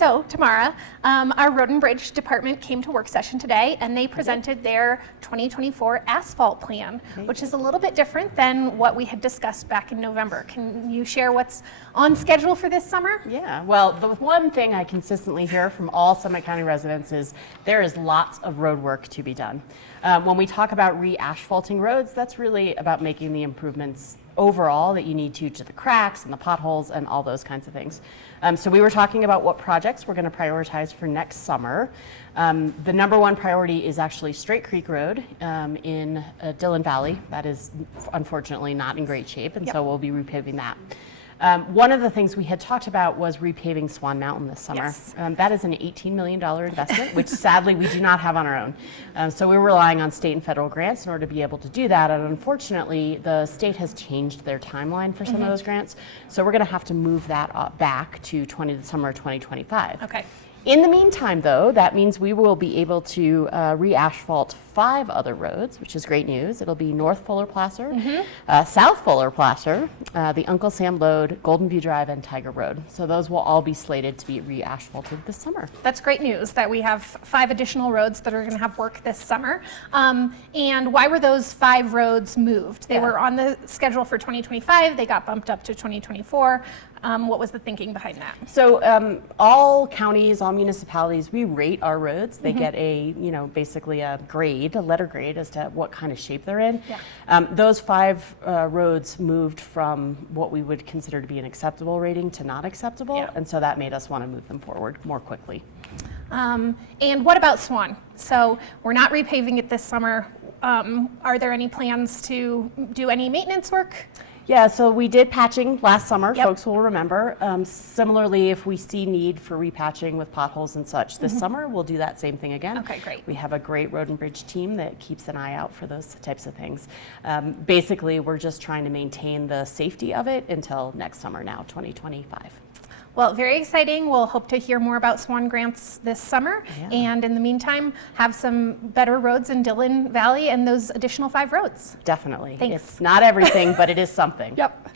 So, Tamara, our Road and Bridge Department came to work session today and they presented their 2024 asphalt plan, which is a little bit different than what we had discussed back in November. Can you share what's on schedule for this summer? Yeah, well, the one thing I consistently hear from all Summit County residents is there is lots of road work to be done. When we talk about re-asphalting roads, that's really about making the improvements overall that you need to the cracks and the potholes and all those kinds of things. So we were talking about what projects we're going to prioritize for next summer. The number one priority is actually Straight Creek Road in Dillon Valley. That is unfortunately not in great shape, and so we'll be repaving that. One of the things we had talked about was repaving Swan Mountain this summer. Yes. That is an $18 million investment, which sadly we do not have on our own. So we're relying on state and federal grants in order to be able to do that. And unfortunately, the state has changed their timeline for some of those grants. So we're going to have to move that back to the summer of 2025. Okay. In the meantime, though, that means we will be able to re-asphalt 5 other roads, which is great news. It'll be North Fuller Placer, South Fuller Placer, the Uncle Sam Lode, Golden View Drive, and Tiger Road. So those will all be slated to be re-asphalted this summer. That's great news that we have 5 additional roads that are going to have work this summer. And why were those 5 roads moved? They were on the schedule for 2025. They got bumped up to 2024. What was the thinking behind that? So all counties, all municipalities, we rate our roads. They get a, basically a grade, a letter grade as to what kind of shape they're in. Yeah. Those 5 roads moved from what we would consider to be an acceptable rating to not acceptable, and so that made us want to move them forward more quickly. And what about Swan? So we're not repaving it this summer. Are there any plans to do any maintenance work? Yeah, so we did patching last summer, folks will remember. Similarly, if we see need for repatching with potholes and such this summer, we'll do that same thing again. Okay, great. We have a great road and bridge team that keeps an eye out for those types of things. Basically, we're just trying to maintain the safety of it until next summer now, 2025. Well, very exciting. We'll hope to hear more about Swan grants this summer. And in the meantime, have some better roads in Dillon Valley and those additional 5 roads. Definitely. Thanks. It's not everything, but it is something. Yep.